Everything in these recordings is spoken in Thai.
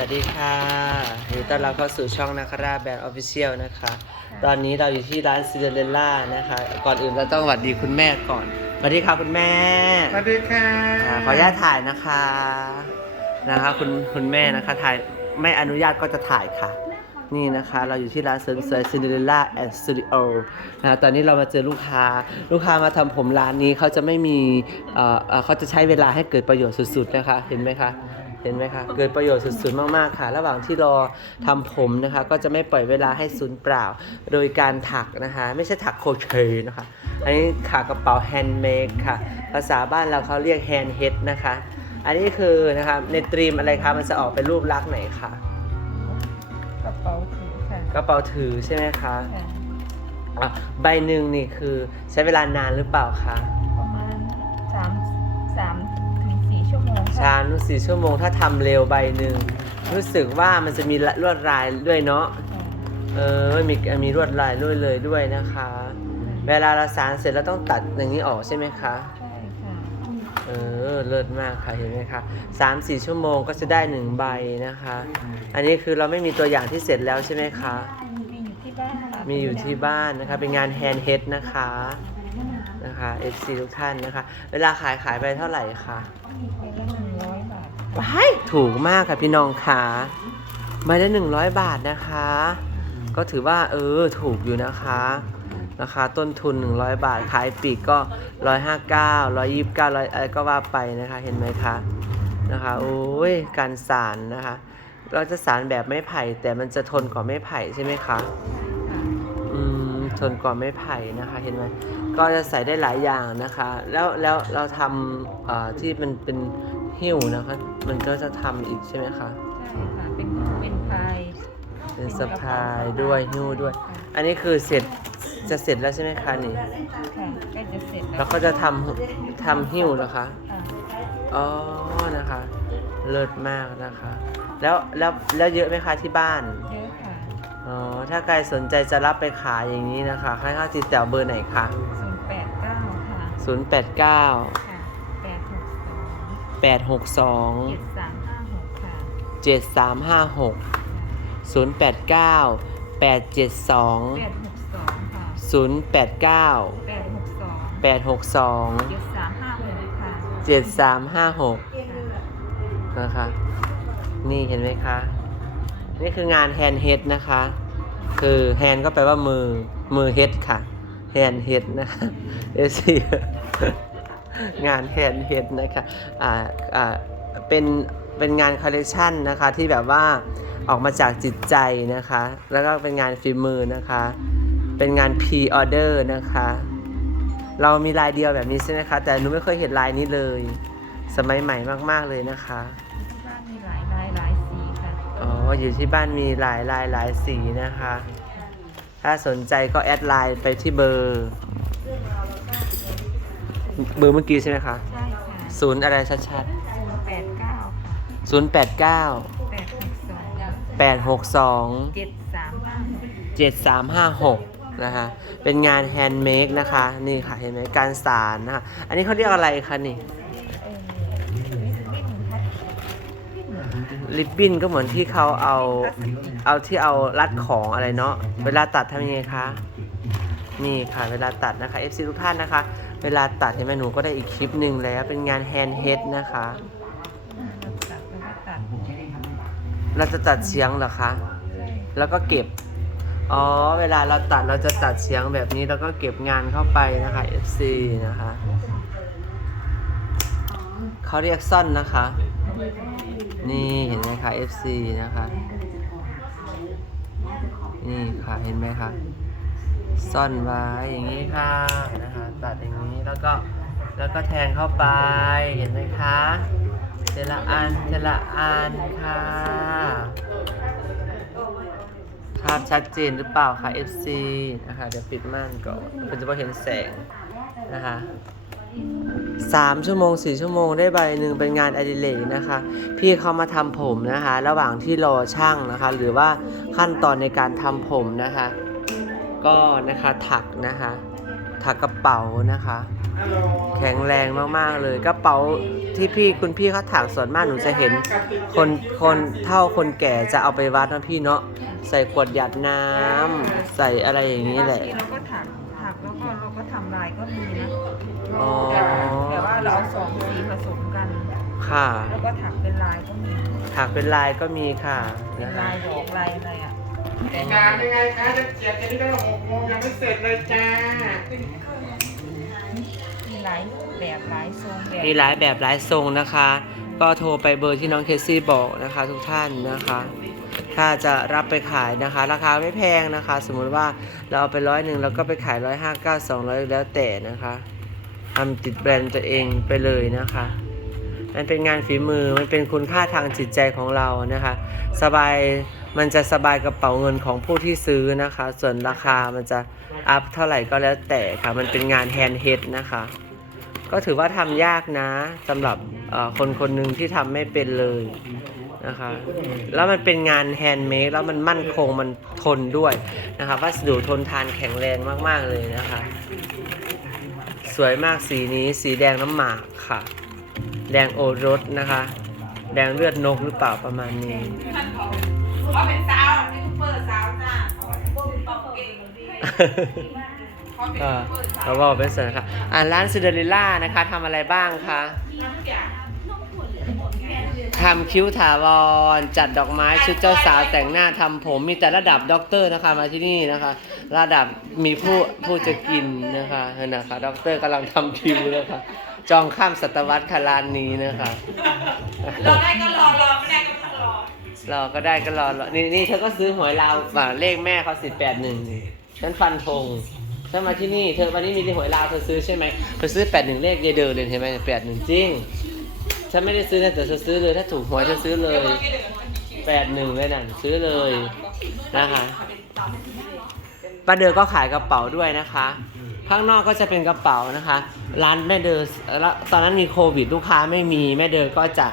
วัสดีค่ะยินดีต้อนรับเข้าสู่ช่องนาคาราแบรนด์ออฟฟิเชียลนะคะ ตอนนี้เราอยู่ที่ร้านซิเดเรลล่านะคะ ก่อนอื่นเราต้องสวัสดีคุณแม่ก่อนสวัสดีค่ะคุณแม่สวัสดีค่ะอ่าขออนุญาตถ่ายนะคะนะคะคุณคุณแม่นะคะถ่ายไม่อนุญาตก็จะถ่ายค่ะ นี่นะคะเราอยู่ที่ร้านเสริมสวย Cinderella and Studio นะตอนนี้เรามาเจอลูกค้า ลูกค้ามาทำผมร้านนี้เขาจะไม่มีเอ่อเอ่อเขาจะใช้เวลาให้เกิดประโยชน์สุดๆนะคะ เห็นไหมคะ เห็นไหมคะ เกิดประโยชน์สุดๆ มากๆ ค่ะ ระหว่างที่รอทำผมนะคะ ก็จะไม่ปล่อยเวลาให้สูญเปล่า โดยการถักนะคะ ไม่ใช่ถักโครเชต์นะคะ อันนี้ขากระเป๋าแฮนด์เมดค่ะ ภาษาบ้านเราเขาเรียกแฮนด์เฮดนะคะ อันนี้คือนะคะในตรีมอะไรคะ มันจะออกเป็นรูปลักษณ์ไหนคะ กระเป๋าถือค่ะ กระเป๋าถือใช่ไหมคะค่ะอะใบหนึ่งนี่คือใช้เวลานานหรือเปล่าคะ 24 ชั่วโมงถ้าทำเร็วใบหนึ่งรู้สึกว่ามันจะมีลวดลายด้วยเนาะเออมีมีลวดลายด้วยเลยด้วยนะคะ เวลาเราสารเสร็จแล้วต้องตัดอย่างนี้ออกใช่ไหมคะใช่ค่ะเออเลิศมากค่ะเห็นไหมคะสามสี่ชั่วโมงก็จะได้หนึ่งใบนะคะ อันนี้คือเราไม่มีตัวอย่างที่เสร็จแล้วใช่ไหมคะมีอยู่ที่บ้านนะคะเป็นงานแฮนด์เฮดนะคะนะคะ FC ทุกท่านนะคะ เวลาขายขายไปเท่าไหร่คะ ว้ายถูกมากค่ะพี่น้องค่ะใบละหนึ่งร้อยบาทนะคะ ก็ถือว่าเออถูกอยู่นะคะราคาต้นทุน 100 บาท ขายปีกก็ 159 129 100อะไรก็ว่าไปนะคะ เห็นไหมคะ นะคะโอ้ย การสารนะคะ เราจะสารแบบไม้ไผ่ แต่มันจะทนกว่าไม้ไผ่ใช่ไหมคะค่ะอืม ทนกว่าไม้ไผ่นะคะ เห็นไหม ก็จะใส่ได้หลายอย่างนะคะ แล้วแล้วเราทำเอ่อที่มันเป็นหิ้วนะคะ มันก็จะทำอีกใช่ไหมคะ ใช่ค่ะ เป็นเป็นพายเป็นสะพายด้วยหิ้วด้วย อันนี้คือเสร็จจะเสร็จแล้วใช่ไหมคะนี่ค่ะใกล้จะเสร็จแล้แล้ววก็จะทำทำหิ้วเหรอคะค่ะอ๋อนะคะ เลิศมากนะคะ แล้วแล้วแล้วเยอะไหมคะที่บ้านเยอะค่ะอ๋อถ้าใครสนใจจะรับไปขายอย่างนี้นะคะให้เข้าติดต่อเบอร์ไหนคะ ค่ะ089ค่ะแปดหกสอง862เจ็ดสามห้าหกค่ะ7356 089 872แปดหกสองค่ะ089แปดหกสอง862เจ็ดสามห้าหกค่ะ7356นะคะ นี่เห็นไหมคะ นี่คืองานแฮนด์เฮดนะคะ คือแฮนด์ก็แปลว่ามือ มือเฮดค่ะ แฮนด์เฮดนะคะเอซีงานแฮนด์เฮดนะคะอ่าอ่าเป็นเป็นงานคอลเลกชันนะคะที่แบบว่าออกมาจากจิตใจนะคะ แล้วก็เป็นงานฝีมือนะคะ เป็นงานพรีออเดอร์นะคะ เรามีลายเดียวแบบนี้ใช่ไหมคะ แต่หนูไม่เคยเห็นลายนี้เลย สมัยใหม่มาก ๆ เลยนะคะที่บ้านมีหลายลายหลายสีค่ะ อ๋อ อยู่ที่บ้านมีหลายลายหลายสีนะคะ ถ้าสนใจก็แอดไลน์ไปที่เบอร์ เบอร์เมื่อกี้ใช่ไหมคะใช่ค่ะศูนย์อะไรชัดศูนย์แปดเก้าค่ะๆศูนย์แปดเก้าแปดหกสองแปดหกสอง เจ็ดสามห้าหก7356 นะคะ เป็นงานแฮนด์เมดนะคะ นี่ค่ะ เห็นไหมการสารนะคะ อันนี้เขาเรียกอะไรคะนี่ เออวิ่งพัด ริบบิ้นก็เหมือนที่เขาเอาเอาที่เอารัดของอะไรเนาะเวลาตัดทำยังไงคะนี่ค่ะเวลาตัดนะคะ FC ทุกท่านนะคะ เวลาตัดเห็นไหมหนูก็ได้อีกคลิปหนึ่งแล้วเป็นงานแฮนด์เฮดนะคะเราจะตัดเฉียงเหรอคะแล้วก็เก็บอ๋อเวลาเราตัดเราจะตัดเฉียงแบบนี้แล้วก็เก็บงานเข้าไปนะคะ FC นะคะเขาเรียกซ่อนนะคะ นี่เห็นไหมคะ FC นะคะ นี่ค่ะเห็นไหมคะซ่อนไว้อย่างนี้ค่ะนะคะตัดอย่างนี้แล้วก็แล้วก็แทงเข้าไปเห็นไหมคะเทละอันเทละอันค่ะภาพชัดเจนหรือเปล่าคะ FC นะคะเดี๋ยวปิดม่านก่อนคุณจะพอเห็นแสงนะคะ สามชั่วโมงสี่ชั่วโมงได้ใบหนึ่งเป็นงานอดิเรกนะคะ พี่เขามาทำผมนะคะ ระหว่างที่รอช่างนะคะ หรือว่าขั้นตอนในการทำผมนะคะ ก็นะคะถักนะคะ ถักกระเป๋านะคะ แข็งแรงมากๆเลยกระเป๋าที่พี่คุณพี่เขาถางส่วนมากหนูจะเห็นคนคนเท่าคนแก่จะเอาไปวัดนะพี่เนาะใส่ขวดหยัดน้ำใส่อะไรอย่างนี้แหละบางทีเราก็ถักถักแล้วก็เราก็ทำลายก็มี อ๋อ แต่ว่าเราเอาสองสีผสมกัน ค่ะ แล้วก็ถักเป็นลายก็มีถักเป็นลายก็มีค่ะเป็นนะคะลายดอกลายอะไรอะแต่งานยังไงคะจะเจียบกันนี่ก็หกโมงยังไม่เสร็จเลยจ้ามีหลายแบบหลายทรงแบบมีหลายแบบหลายทรงนะคะ ก็โทรไปเบอร์ที่น้องเคซี่บอกนะคะ ทุกท่านนะคะ ถ้าจะรับไปขายนะคะ ราคาไม่แพงนะคะ สมมุติว่าเราเอาไปร้อยหนึ่งเราก็ไปขายร้อยห้าเก้าสองร้อยแล้วแต่นะคะ ทำติดแบรนด์ตัวเองไปเลยนะคะ มันเป็นงานฝีมือ มันเป็นคุณค่าทางจิตใจของเรานะคะ สบาย มันจะสบายกระเป๋าเงินของผู้ที่ซื้อนะคะ ส่วนราคามันจะอัพเท่าไหร่ก็แล้วแต่ค่ะ มันเป็นงานแฮนด์เฮดนะคะ ก็ถือว่าทำยากนะสำหรับคนคนหนึ่งที่ทำไม่เป็นเลยนะคะ แล้วมันเป็นงานแฮนด์เมดแล้วมันมั่นคงมันทนด้วยนะคะ วัสดุทนทานแข็งแรงมาก ๆ เลยนะคะ สวยมากสีนี้สีแดงน้ำหมากค่ะ แดงโอรสนะคะ แดงเลือดนกหรือเปล่าประมาณนี้ ว่าเป็นสาวยูทูบเบอร์สาวจ้าเขาเป็นป๊อปเก่งเหมือนดีเขาเป็นก็ยูทูบเบอร์สาว เขาบอกเป็นสวยค่ะอ่าร้านซินเดอเรลล่านะคะทำอะไรบ้างคะทุกอย่าง ทำคิ้วถาวร จัดดอกไม้ชุดเจ้าสาวแต่งหน้าทำผมมีแต่ระดับด็อกเตอร์นะคะมาที่นี่นะคะ ระดับมีผู้ผู้จะกินนะคะนั่นนะคะด็อกเตอร์กำลังทำคิ้วนะคะ จองข้ามศตวรรษคาร้านนี้นะคะรอได้ก็รอรอไม่ได้ก็ไม่ต้องรอรอก็ได้ก็รอรอนี่นี่เธอก็ซื้อหวยลาวอ่าเลขแม่เขาสิบแปดหนึ่งฉันฟันธงฉันมาที่นี่เธอวันนี้มีที่หวยลาวเธอซื้อใช่ไหมเธอซื้อแปดหนึ่งเลขเยเดอเลยเห็นไหมแปดหนึ่งจริง ฉันไม่ได้ซื้อนะแต่เธอซื้อเลยถ้าถูกหวยเธอซื้อเลยแปดหนึ่งเลยนั่นซื้อเลยนะคะป้าเดอก็ขายกระเป๋าด้วยนะคะ ข้างนอกก็จะเป็นกระเป๋านะคะ ร้านแม่เดอแล้วตอนนั้นมีโควิด ลูกค้าไม่มีแม่เดอก็จะ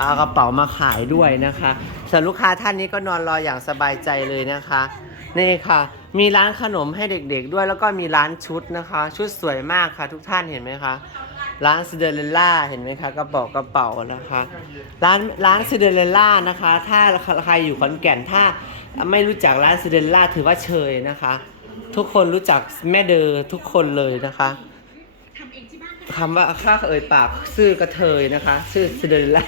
เอากระเป๋ามาขายด้วยนะคะส่วนลูกค้าท่านนี้ก็นอนรออย่างสบายใจเลยนะคะนี่ค่ะ มีร้านขนมให้เด็กๆด้วยแล้วก็มีร้านชุดนะคะ ชุดสวยมากค่ะ ทุกท่านเห็นไหมคะ ร้านซิเดเรลล่าเห็นไหมคะกระเป๋ากระเป๋านะคะร้านร้านซิเดเรลล่านะคะ ถ้าใครอยู่ขอนแก่นถ้าไม่รู้จักร้านซิเดเรลล่าถือว่าเชยนะคะ ทุกคนรู้จักแม่เดอทุกคนเลยนะคะคำว่าข้าเอ่ยปากชื่อกระเทยนะคะ ชื่อซิเดเรลล่า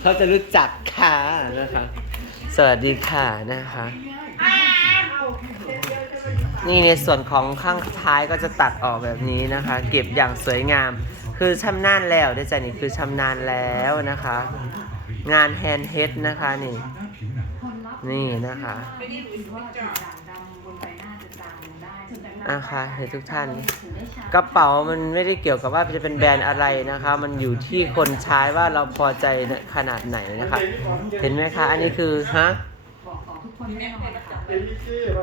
เขาจะรู้จักค่ะนะคะ สวัสดีค่ะนะคะ นี่ในส่วนของข้างท้ายก็จะตัดออกแบบนี้นะคะ เก็บอย่างสวยงาม คือชำนาญแล้วได้ใจนี่คือชำนาญแล้วนะคะ งานแฮนด์เฮดนะคะนี่ นี่นะคะอะค่ะเห็นทุกท่าน กระเป๋ามันไม่ได้เกี่ยวกับว่าจะเป็นแบรนด์อะไรนะคะ มันอยู่ที่คนใช้ว่าเราพอใจขนาดไหนนะคะ เห็นไหมคะ อันนี้คือฮะะ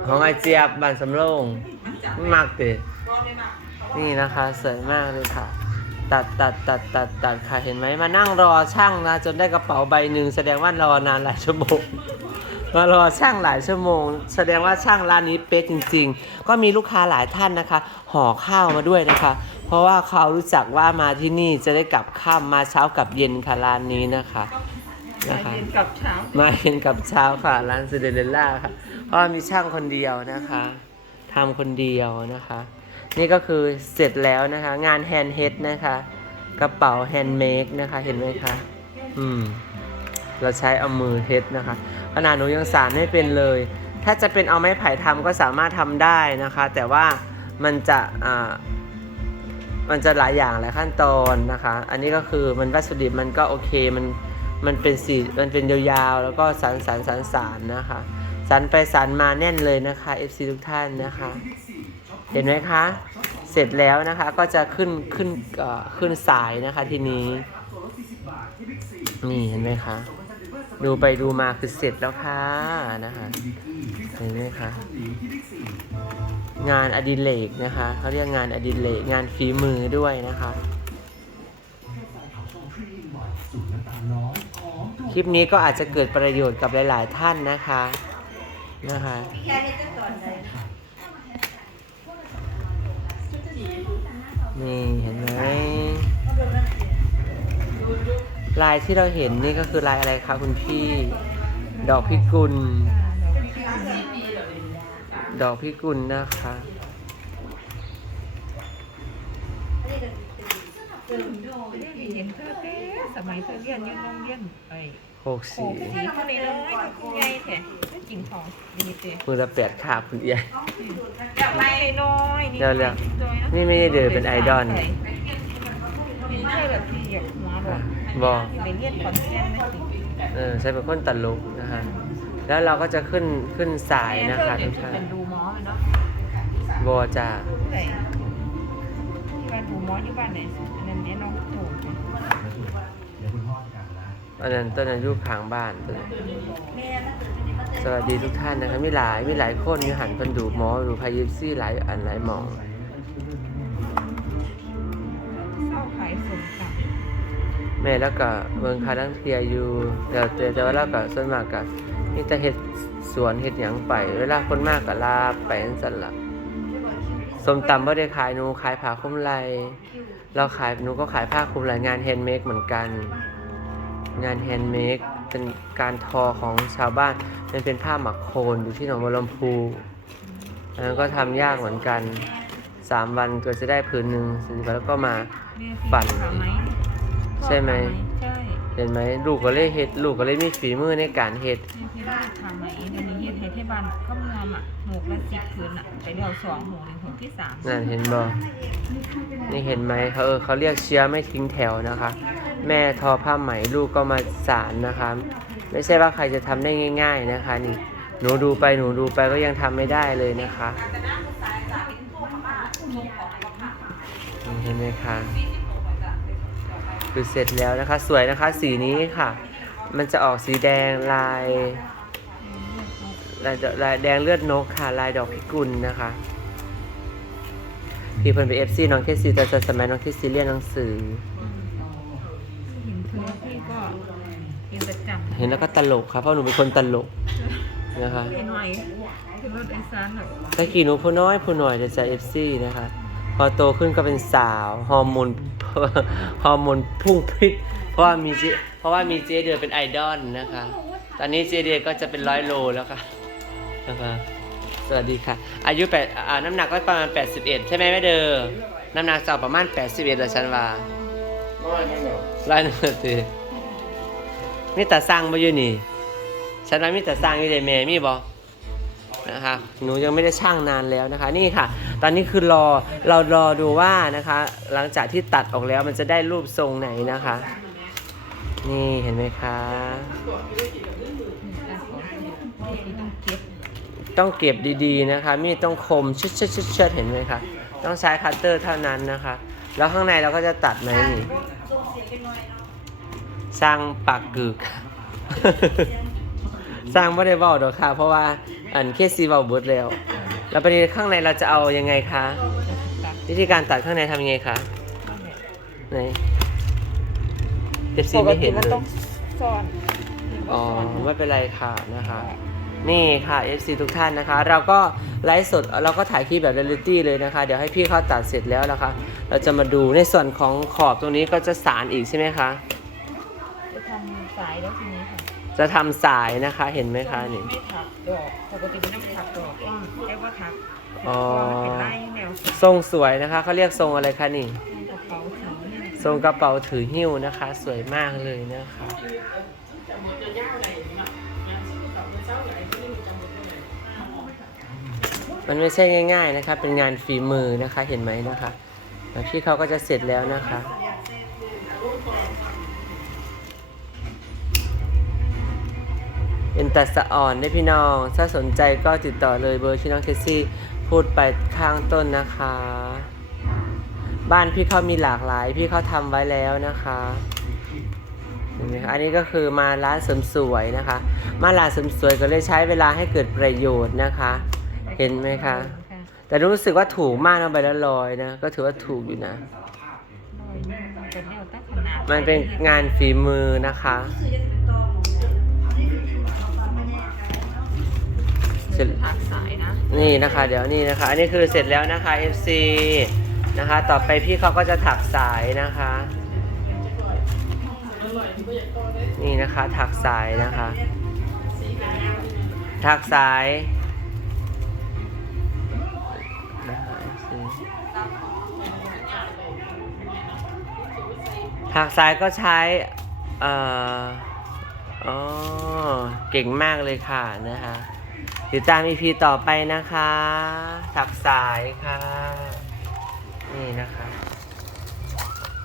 ของไอเจี๊ยบบันสำโรงมากเตนี่นะคะ สวยมากเลยค่ะ ตัดตัดตัดตัดตัดค่ะเห็นไหมมานั่งรอช่างนะ จนได้กระเป๋าใบหนึ่งแสดงว่ารอนานหลายชั่วโมงมารอช่างหลายชั่วโมง แสดงว่าช่างร้านนี้เป๊ะจริง ๆ ก็มีลูกค้าหลายท่านนะคะ ห่อข้าวมาด้วยนะคะ เพราะว่าเขารู้จักว่ามาที่นี่จะได้กลับค่ำมาเช้ากับเย็นค่ะร้านนี้นะคะ นะคะ เย็นกับเช้ามาเห็นกับเช้าค่ะร้านซิเดอเรลล่าค่ะเพราะว่ามีช่างคนเดียวนะคะทำคนเดียวนะคะ นี่ก็คือเสร็จแล้วนะคะ งานแฮนด์เฮดนะคะ กระเป๋าแฮนด์เมดนะคะเห็นไหมคะ อืม เราใช้เอามือเฮ็ดนะคะขนาดหนูยังสานไม่เป็นเลย ถ้าจะเป็นเอาไม้ไผ่ทำก็สามารถทำได้นะคะ แต่ว่ามันจะอ่า มันจะหลายอย่างหลายขั้นตอนนะคะ อันนี้ก็คือมันวัสดุดิบมันก็โอเคมัน มันเป็นสีมันเป็นยาวๆ แล้วก็สันสันสันสานนะคะ สันไปสันมาแน่นเลยนะคะ FC ทุกท่านนะคะ เห็นไหมคะ เสร็จแล้วนะคะก็จะขึ้นขึ้นอ่อขึ้นสายนะคะทีนี้ นี่เห็นไหมคะดูไปดูมาคือเสร็จแล้วค่ะนะคะเห็นไหมคะงานอดิเรกนะคะเขาเรียกงานอดิเรกงานฝีมือด้วยนะคะ คลิปนี้ก็อาจจะเกิดประโยชน์กับหลาย ๆ ท่านนะคะนะคะนี่เห็นไหมลายที่เราเห็นนี่ก็คือลายอะไรคะคุณพี่ ดอกพิกุล ดอกพิกุลนะคะ เห็นเธอเต้สมัยเธอเรียนอยังโรงเรียนไปหกโขสีกสีเขาเลยน้อยกับใหญ่แท้กินของดีเต้มือละแปดขาบคุณเอียอยากไปน้อยนี่เร็วนี่ไม่ได้เดินเป็นไอดอลเป็นแค่แบบที่อยากหัวแบบบอกไปเรียนคอนเทนต์นะสิเออใช้เป็นคนตลกนะคะแล้วเราก็จะขึ้นขึ้นสายนะคะทุกท่านเป็นดูหมอเนาะบอจ้าไหนที่บ้านดูหมออยู่บ้านไหนอันนั้นเนี่ยน้องโถงอันนั้นต้นอายุขางบ้านต้นนั้นสวัสดีทุกท่านนะคะมีหลายมีหลายคนมีหันเพิ่นดูหมอดูพายิปซี่หลายอันหลายหมองเศร้าขายสมกับแม่แล้วก็เมืองคาลังเทียอยู่เดี๋ยวแต่แต่ว่าเราก็ส่วนมากก็มีแต่เฮ็ดสวนเฮ็ดหยังไป เวลาคนมากก็ลาไปจังซั่นล่ะ ส้มตำบ่ได้ขายหนูขายผ้าคลุมไหล่เราขายหนูก็ขายผ้าคลุมไหล่งานแฮนด์เมดเหมือนกัน งานแฮนด์เมดเป็นการทอของชาวบ้านมันเป็นผ้าหมักโคนอยู่ที่หนองบัวลำพูอันนั้นก็ทำยากเหมือนกันสามวันก็จะได้ผืนหนึ่งเสร็จแล้วก็มาปั่นใช่ไหมใช่เห็นไหมลูกก็เลยเฮ็ดลูกก็เลยมีฝีมือในการเฮ็ดนี่พี่ได้ทำไหมเดี๋ยวนี้ เฮ็ดให้บ้านก็มอมอะหมกละสิบคืนอะไปเดียวสองหมกหนึ่งหมกที่สามนั่นเห็นบ่นี่เห็นไหมเขาเออเขาเรียกเชื้อไม่ทิ้งแถวนะคะ แม่ทอผ้าไหมลูกก็มาสารนะคะ ไม่ใช่ว่าใครจะทำได้ง่าย ๆนะคะ นี่หนูดูไปหนูดูไปก็ยังทำไม่ได้เลยนะคะเห็นไหมคะคือเสร็จแล้วนะคะ สวยนะคะ สีนี้ค่ะ มันจะออกสีแดงลาย ลายดอกลายแดงเลือดนกค่ะ ลายดอกพิกุลนะคะพี่เพิ่นไปเอฟซีน้องเคสซีแต่สมัยน้องเคสซีเรียนหนังสือ เห็นเธอพี่ก็เห็นประจำเห็นแล้วก็ตลกครับเพราะหนูเป็นคนตลกนะคะเห็นหน่อยคือรถไอซานแบบถ้าขี่หนูผู้น้อยผู้หน่อยจะจะเอฟซีนะคะ พอโตขึ้นก็เป็นสาวฮอร์โมนฮอร์โมนพุ่งพริกเพราะว่ามีเจเพราะว่ามีเจเดือเป็นไอดอลนะคะ ตอนนี้เจเดือก็จะเป็นร้อยโลแล้วค่ะ สวัสดีค่ะ อายุแปดอ่าน้ำหนักก็ประมาณ 81 ใช่ไหมแม่เดอน้ำหนักจะประมาณ 81เลยฉันว่าน้อยนึงเหรอร้อยหนึ่งตีมีแต่สร้างมาอยู่นี่ ฉันว่ามีแต่สร้างอยู่ในแม่มีบอนะคะหนูยังไม่ได้ช่างนานแล้วนะคะนี่ค่ะ ตอนนี้คือรอเรารอดูว่านะคะ หลังจากที่ตัดออกแล้วมันจะได้รูปทรงไหนนะคะ นี่เห็นไหมคะ ที่ต้องเก็บ ต้องเก็บดีๆนะคะ มีดต้องคมชิดชิดชิดชิดเห็นไหมคะ ต้องใช้คัตเตอร์เท่านั้นนะคะ แล้วข้างในเราก็จะตัดไหมนี่สร้างปากกึก สร้างไม่ได้เบาดอกค่ะ เพราะว่าอันเคสซีเบาเบิดแล้ว แล้วประเด็นข้างในเราจะเอายังไงคะตัดวิธีการตัดข้างในทำยังไงคะนั่นแหละไหนเอฟซีไม่เห็นมันเลต้อยงซ่อน อ๋อ ไม่เป็นไรค่ะนะคะ นี่ค่ะ FC ทุกท่านนะคะ เราก็ไลฟ์สดเราก็ถ่ายคลิปแบบเรียลลิตี้เลยนะคะ เดี๋ยวให้พี่เขาตัดเสร็จแล้วนะคะ เราจะมาดูในส่วนของขอบตรงนี้ก็จะสารอีกใช่ไหมคะ จะทำสายแล้วทีนี้ค่ะจะทำสายนะคะเห็นไหมคะนี่ ไม่ถักดอกปกติมันต้องถักดอกก็เรียกว่าถักอ๋อเป็นลายแนวทรงสวยนะคะเขาเรียกทรงอะไรคะนี่ กระเป๋าถือเนี่ยทรงกระเป๋าถือหิ้วนะคะ สวยมากเลยนะคะ มันไม่ใช่ง่าย ๆนะคะ เป็นงานฝีมือนะคะ เห็นไหมนะคะแล้วพี่เขาก็จะเสร็จแล้วนะคะเป็นตัดสะอ่อนได้พี่น้อง ถ้าสนใจก็ติดต่อเลยเบอร์ที่น้องเคสซี่พูดไปข้างต้นนะคะ บ้านพี่เขามีหลากหลาย พี่เขาทำไว้แล้วนะคะ นไหมคะ อันนี้ก็คือมาร้านเสริมสวยนะคะ มาร้านเสริมสวยก็เลยใช้เวลาให้เกิดประโยชน์นะคะ เห็นไหมคะ แต่รู้สึกว่าถูกมากนะใบละร้อยนะ ก็ถือว่าถูกอยู่นะเป็นแนวตั้งขนาดมันเป็นงานฝีมือนะคะ เสร็จถักสายนะ นี่นะคะ เดี๋ยวนี่นะคะ อันนี้คือเสร็จแล้วนะคะ FC นะคะ ต่อไปพี่เขาก็จะถักสายนะคะ นี่นะคะถักสายนะคะ ถักสายนะคะถักสายก็ใช้เอ่ออ๋อเก่งมากเลยค่ะนะคะติดตาม EP ต่อไปนะคะ ถักสายค่ะ นี่นะคะ